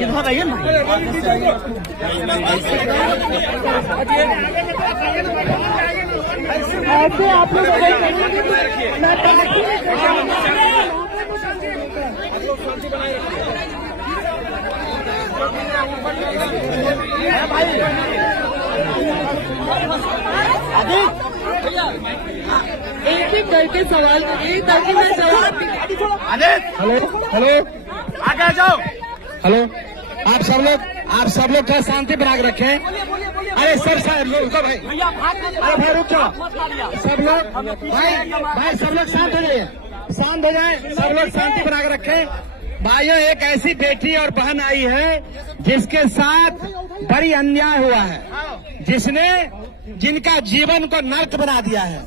इधर आइए ना। ऐसे आप लोग एक एक करके सवाल करिए ताकि मैं जवाब। हेलो हेलो, आगे जाओ। हेलो, आप सब लोग थोड़ा शांति बना के रखें। अरे सर रुको भाई, अरे भाई रुक जाओ। सब लोग भाई सब लोग शांत हो जाइए, शांत हो जाए। सब लोग शांति बना के रखें। भाइयों, एक ऐसी बेटी और बहन आई है जिसके साथ बड़ी अन्याय हुआ है, जिनका जीवन को नर्क बना दिया है।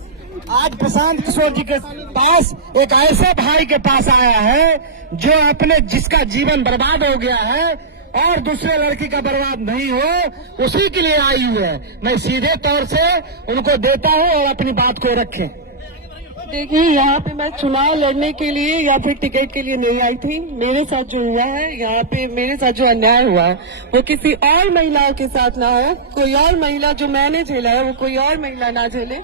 आज प्रशांत किशोर जी के पास एक ऐसे भाई के पास आया है जो जिसका जीवन बर्बाद हो गया है और दूसरे लड़की का बर्बाद नहीं हो, उसी के लिए आई हुई है। मैं सीधे तौर से उनको देता हूं और अपनी बात को रखें। देखिए, यहाँ पे मैं चुनाव लड़ने के लिए या फिर टिकट के लिए नहीं आई थी। मेरे साथ जो हुआ है यहाँ पे, मेरे साथ जो अन्याय हुआ है वो किसी और महिलाओं के साथ ना हो। कोई और महिला जो मैंने झेला है वो कोई और महिला ना झेले,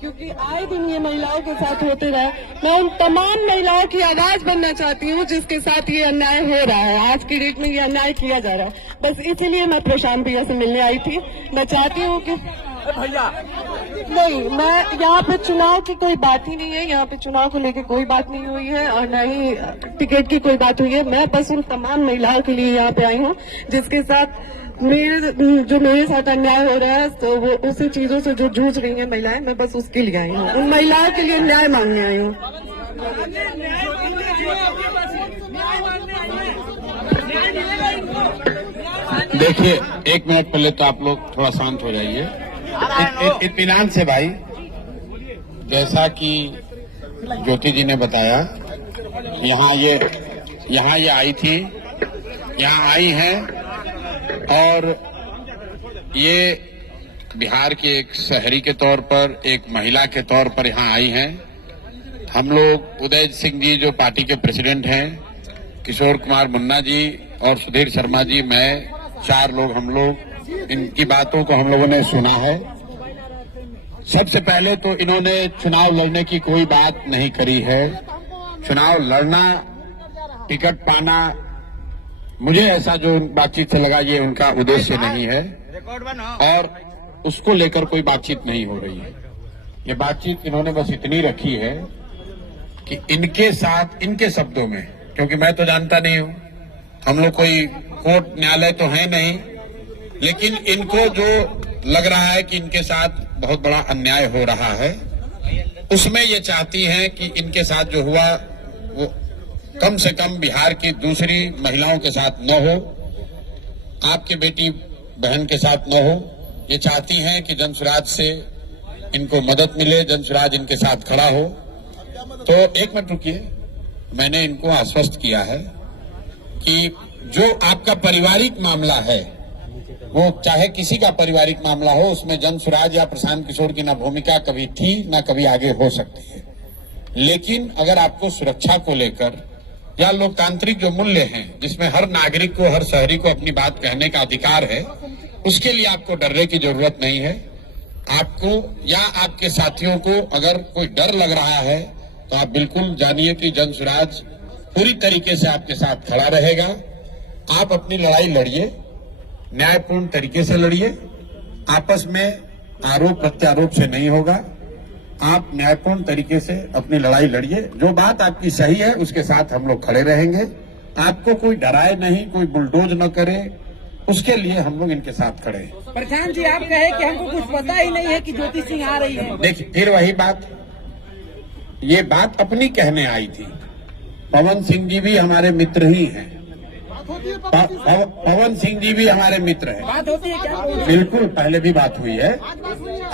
क्योंकि आए दिन ये महिलाओं के साथ होते रहे। मैं उन तमाम महिलाओं की आवाज बनना चाहती हूँ जिसके साथ ये अन्याय हो रहा है। आज की डेट में ये अन्याय किया जा रहा है। बस इसीलिए मैं प्रशांत भैया से मिलने आई थी। मैं चाहती हूँ कि भैया नहीं, मैं यहाँ पे चुनाव की कोई बात ही नहीं है। यहाँ पे चुनाव को लेकर कोई बात नहीं हुई है और न ही टिकट की कोई बात हुई है। मैं बस उन तमाम महिलाओं के लिए यहाँ पे आई हूँ जिसके साथ मेरे साथ अन्याय हो रहा है, तो वो उसी चीजों से जो जूझ रही हैं महिलाएं, मैं बस उसके लिए आई हूँ। उन महिलाओं के लिए न्याय मांगने आई हूँ। देखिए, एक मिनट पहले तो आप लोग थोड़ा शांत हो जाइए, इत्मीनान से भाई। जैसा कि ज्योति जी ने बताया, यहाँ ये आई थी, यहाँ आई हैं और ये बिहार के एक शहरी के तौर पर, एक महिला के तौर पर यहाँ आई हैं। हम लोग उदय सिंह जी जो पार्टी के प्रेसिडेंट हैं, किशोर कुमार मुन्ना जी और सुधीर शर्मा जी, मैं 4 लोग, हम लोग इनकी बातों को हम लोगों ने सुना है। सबसे पहले तो इन्होंने चुनाव लड़ने की कोई बात नहीं करी है। चुनाव लड़ना, टिकट पाना, मुझे ऐसा जो बातचीत से लगा ये उनका उद्देश्य नहीं है और उसको लेकर कोई बातचीत नहीं हो रही है। ये बातचीत इन्होंने बस इतनी रखी है कि इनके साथ, इनके शब्दों में, क्योंकि मैं तो जानता नहीं हूं, हम लोग कोई कोर्ट न्यायालय तो है नहीं, लेकिन इनको जो लग रहा है कि इनके साथ बहुत बड़ा अन्याय हो रहा है, उसमें ये चाहती हैं कि इनके साथ जो हुआ वो कम से कम बिहार की दूसरी महिलाओं के साथ न हो, आपकी बेटी बहन के साथ न हो। ये चाहती हैं कि जनसुराज से इनको मदद मिले, जनसुराज इनके साथ खड़ा हो। तो एक मिनट रुकिए, मैंने इनको आश्वस्त किया है कि जो आपका पारिवारिक मामला है, वो चाहे किसी का पारिवारिक मामला हो, उसमें जनसुराज या प्रशांत किशोर की ना भूमिका कभी थी ना कभी आगे हो सकती है। लेकिन अगर आपको सुरक्षा को लेकर या लोकतांत्रिक जो मूल्य हैं, जिसमें हर नागरिक को, हर शहरी को अपनी बात कहने का अधिकार है, उसके लिए आपको डरने की जरूरत नहीं है। आपको या आपके साथियों को अगर कोई डर लग रहा है तो आप बिल्कुल जानिए कि जनसुराज पूरी तरीके से आपके साथ खड़ा रहेगा। आप अपनी लड़ाई लड़िए, न्यायपूर्ण तरीके से लड़िए, आपस में आरोप प्रत्यारोप से नहीं होगा। आप न्यायपूर्ण तरीके से अपनी लड़ाई लड़िए, जो बात आपकी सही है उसके साथ हम लोग खड़े रहेंगे। आपको कोई डराए नहीं, कोई बुलडोज न करे, उसके लिए हम लोग इनके साथ खड़े हैं। प्रधान जी, आप कहे कि हमको कुछ पता ही नहीं है कि ज्योति सिंह आ रही है। देखिए, फिर वही बात, ये बात अपनी कहने आई थी। पवन सिंह जी भी हमारे मित्र ही हैं। पवन सिंह जी भी हमारे मित्र हैं। बात होती है क्या? बिल्कुल, पहले भी बात हुई है,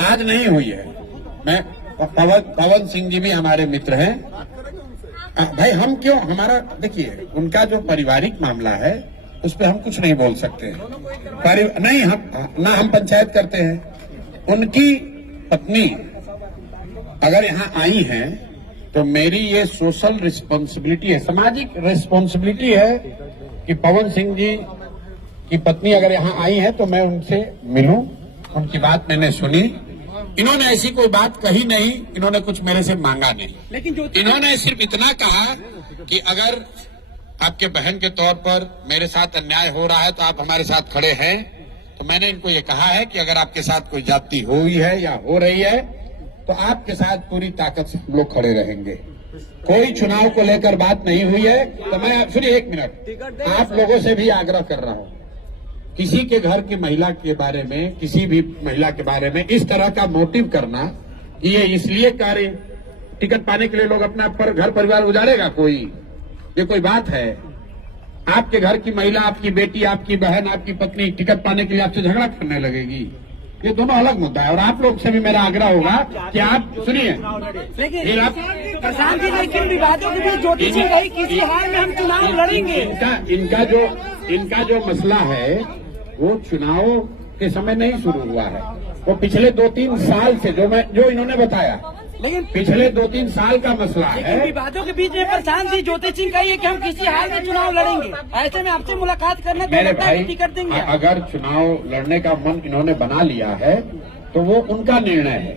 आज नहीं हुई है। पवन सिंह जी भी हमारे मित्र हैं भाई हम क्यों, हमारा देखिए उनका जो पारिवारिक मामला है उस पर हम कुछ नहीं बोल सकते नहीं, हम पंचायत करते हैं। उनकी पत्नी अगर यहाँ आई हैं तो मेरी ये सोशल रिस्पॉन्सिबिलिटी है, सामाजिक रिस्पॉन्सिबिलिटी है कि पवन सिंह जी की पत्नी अगर यहाँ आई है तो मैं उनसे मिलूं, उनकी बात मैंने सुनी। इन्होंने ऐसी कोई बात कही नहीं, इन्होंने कुछ मेरे से मांगा नहीं, लेकिन जो इन्होंने सिर्फ इतना कहा कि अगर आपके बहन के तौर पर मेरे साथ अन्याय हो रहा है तो आप हमारे साथ खड़े हैं। तो मैंने इनको ये कहा है कि अगर आपके साथ कोई जाति हुई है या हो रही है तो आपके साथ पूरी ताकत से हम लोग खड़े रहेंगे। कोई चुनाव को लेकर बात नहीं हुई है। तो मैं सुनिए एक मिनट, आप लोगों से भी आग्रह कर रहा हूं, किसी के घर की महिला के बारे में, किसी भी महिला के बारे में इस तरह का मोटिव करना कि ये इसलिए कार्य टिकट पाने के लिए लोग अपना घर परिवार उजाड़ेगा, ये कोई बात है? आपके घर की महिला, आपकी बेटी, आपकी बहन, आपकी पत्नी टिकट पाने के लिए आपसे झगड़ा करने लगेगी? ये दोनों अलग मुद्दा है। और आप लोग से भी मेरा आग्रह होगा कि आप सुनिए, लेकिन प्रशांत जी, लेकिन विवादों के बीच ज्योति सिंह कही किसी हाल में हम चुनाव लड़ेंगे। इनका जो मसला है वो चुनाव के समय नहीं शुरू हुआ है, वो पिछले 2-3 साल से जो इन्होंने बताया, लेकिन पिछले 2-3 साल का मसला है। विवादों के बीच में प्रशांत जी ज्योति सिंह कही है कि हम किसी हाल में चुनाव लड़ेंगे। ऐसे में आपसे मुलाकात करना तो मेरे लगता है भाई, कि टिकट देंगे। अगर चुनाव लड़ने का मन इन्होंने बना लिया है तो वो उनका निर्णय है,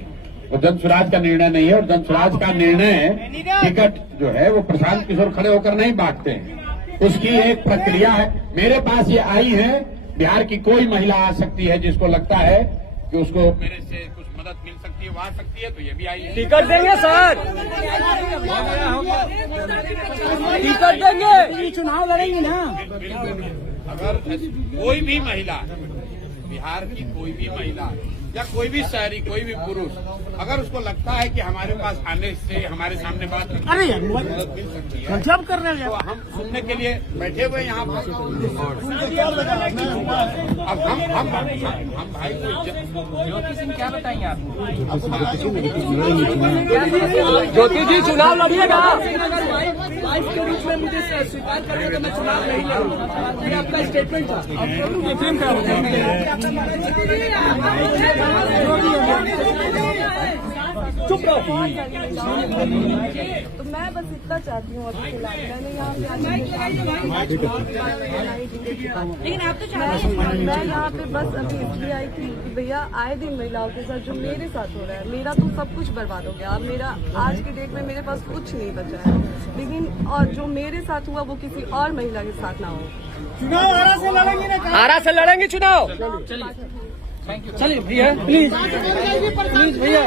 वो जन स्वराज का निर्णय नहीं है। और जन स्वराज का निर्णय टिकट जो है वो प्रशांत किशोर खड़े होकर नहीं बांटते हैं, उसकी एक प्रक्रिया है। मेरे पास ये आई है, बिहार की कोई महिला आ सकती है जिसको लगता है कि उसको मेरे से कुछ मदद मिल सकती है, वो आ सकती है, तो ये भी आई है। टिकट देंगे सर, टिकट देंगे, चुनाव लड़ेंगे ना। अगर कोई भी महिला, बिहार की कोई भी महिला या कोई भी शहरी, कोई भी पुरुष, अगर उसको लगता है कि हमारे पास आने से हमारे सामने बात अरे यार मदद मिल सकती है, जब कर रहे हैं तो हम सुनने के लिए बैठे हुए यहाँ पर। अब हम भाई ज्योति सिंह क्या बताएंगे आप? ज्योति जी चुनाव लड़िएगा। वाइफ के रूप में मुझे स्वीकार करें तो मैं चुनाव नहीं लड़ूंगा। ये आपका स्टेटमेंट था। चुप रहो। तो मैं बस इतना चाहती हूँ आपके खिलाफ, मैंने यहाँ पे लेकिन आप तो मैं यहाँ पे बस अभी इसलिए आई थी कि भैया आए दिन महिलाओं के साथ जो मेरे साथ हो रहा है, मेरा तो सब कुछ बर्बाद हो गया। अब मेरा आज की डेट में मेरे पास कुछ नहीं बचा है, लेकिन और जो मेरे साथ हुआ वो किसी और महिला के साथ ना हो। चुनाव आरा से लड़ेंगे, आरा से लड़ेंगे चुनाव। चलिए भैया, प्लीज भैया।